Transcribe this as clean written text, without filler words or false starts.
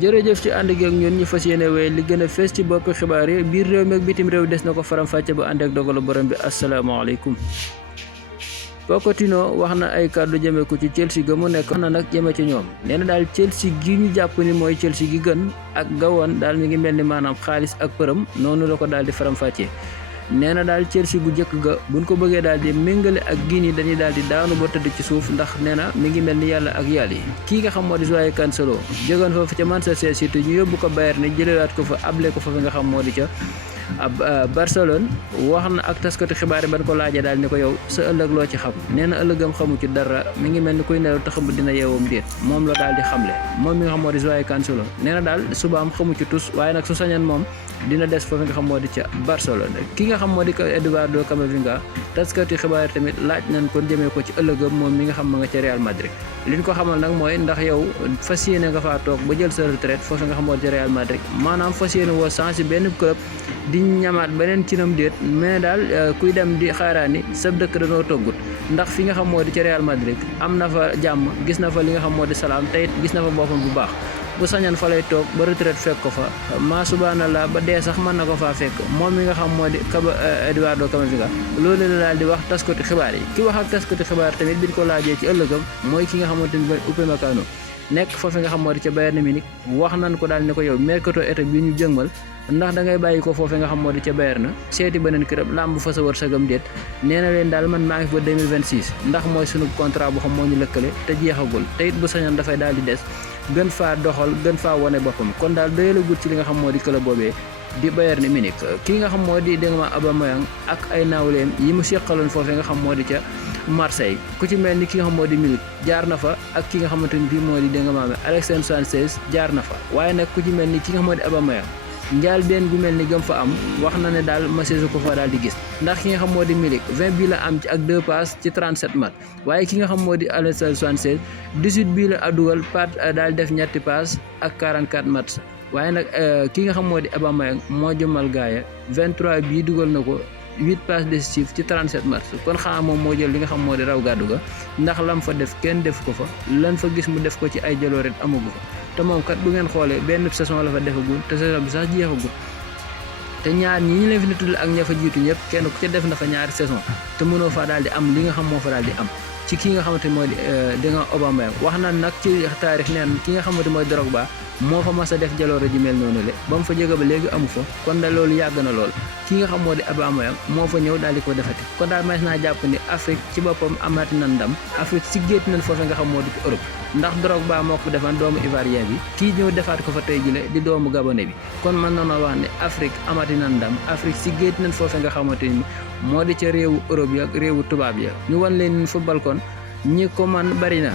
jërëjëf ci ànd gi ak ñun ñu fas yéene wéy li gën a fees ci bopp xibaar yi biir réew mi ak bitim réew des na ko faram-fàcce ba ànd ak dogalu borom bi asalaamaaleykum. Pochettino wax na ay kàddu jëme ko ci Chelsea ga mu nekk wax na nag jëme ci ñoom nee na daal Chelsea gi ñu jàpp ni mooy Chelsea gi gën ak gawoon daal mi ngi mel ni maanaam xaalis ak përëm noonu la ko daal di faram-fàccee. nee na daal Chelsea gu njëkk ga buñ ko bëggee daal di méngale ak gii nii dañuy daal di daanu ba tëdd ci suuf ndax nee na mi ngi mel ni yàlla ak yàlla yi kii nga xam moo di Joao Cancelo jógoon foofu ca Manchester City ñu yóbbu ko Bayern ne jëlewaat ko fa able ko fa nga xam moo di ca Barcelone wax na ak taskatu xibaar yi ban ko laajee daal ni ko yow sa ëllëg loo ci xam nee na ëllëgam xamu ci dara mi ngi mel ni kuy nelaw taxam dina yeewam déet moom la daal di xamle moom mi nga xam moo di Joao Cancelo nee na daal subaam xamu ci tus waaye nag su sañan moom dina des foofu nga xam moo di ca Barcelone ki nga xam moo di ko Eduardo Camavinga taskatu xibaar tamit laaj nañ ko jëmee ko ci ëllëgam moom mi nga xam ma nga ca Real Madrid liñ ko xamal nag mooy ndax yow fas yéene nga faa toog ba jël sa retraite foofu nga xam moo di ca Real Madrid maanaam fas yéene woo changé benn club di ñamaat beneen cinam déet mais daal kuy dem di xaaraani sab dëkk dañoo toggut ndax fi nga xam moo di ca Real Madrid am na fa jàmm gis na fa li nga xam moo di salaam te it gis na fa boppam bu baax bu sañan fa lay toog ba retraite fekk ko fa maa subhanallah ba dee sax mën na ko faa fekk moom mi nga xam moo di Eduardo Camavinga loolu la daal di wax taskati xibaar yi ki wax ak taskati xibaar tamit biñ ko laajee ci ëllëgam mooy ki nga xamante ni mooy Upamecano nekk foofu nga xam moo di ca Bayern Munich wax nañ ko daal ni ko yow mercato été bi ñu jëngmal ndax da ngay bàyyi ko foofu nga xam moo di ca Bayern seeti beneen club làmb fa sa wërsëgam déet nee na leen daal man maa ngi fa 2026 ndax mooy sunu contrat boo xam moo ñu lëkkale te jeexagul te it bu sañoon dafay daal di des gën faa doxal gën faa wane boppam kon daal doyalagut ci li nga xam moo di club boobee di Bayern Munich kii nga xam moo di dégg nga Aubameyang ak ay naawleem yi mu seqaloon foofu nga xam moo di ca Marseille ku ci mel ni ki nga xam moo di Milik jaar na fa ak ki nga xamante ni bii moo di dégg nga maame Alexandre Sanchez jaar na fa waaye nag ku ci mel ni ki nga xam moo di Aubameyang njaal benn gu mel ni gëm fa am wax na ne daal maseesu ko fa daal di gis ndax ki nga xam moo di Milik 20 bii la am ci ak 2 passes ci 37 match waaye ki nga xam moo di Alexandre Sanchez 18 bii la dugal pat daal def ñetti passes ak 44 match waaye nag ki nga xam moo di Aubameyang moo jëmal gaaya 23 bii dugal na ko 8 passes décisives ci 37 match kon xanaa moom moo jël li nga xam moo di raw gàddu ga ndax lam fa def kenn def ko fa lan fa gis mu def ko ci ay jaloore amagu fa te moom kat bu ngeen xoolee benn saison la fa defagul te saison bi sax jeexagul te ñaar ñi ñu leen fi tuddal ak ña fa jiitu ñëpp kenn ku ca def na fa ñaari saison te mënoo fa daal di am li nga xam moo fa daal di am ci ki nga xamante moo di dégg nga Aubameyang wax na nag ci taarix neen ki nga xamante mooy Drogba moo fa mas a def jaloore ji mel noonu le ba mu fa jóge ba léegi amu fa kon da loolu yàgg na lool ki nga xam moo di Aubameyang moo fa ñëw daal di ko defati kon daal mas naa jàpp ni Afrique ci boppam amaati na ndam Afrique si géet nañ foofu nga xam moo di ci Europe ndax Drogba moo ko defan doomu ivoirien bi kii ñëw defaat ko fa tey jile di doomu gabonais bi kon mën na wax ne Afrique amaati na ndam Afrique si géet nañ foofu nga xamante ni moo di ca réewu Europe ya ak réewu tubaab ya ñu wan leen football kon ñi ko man bari na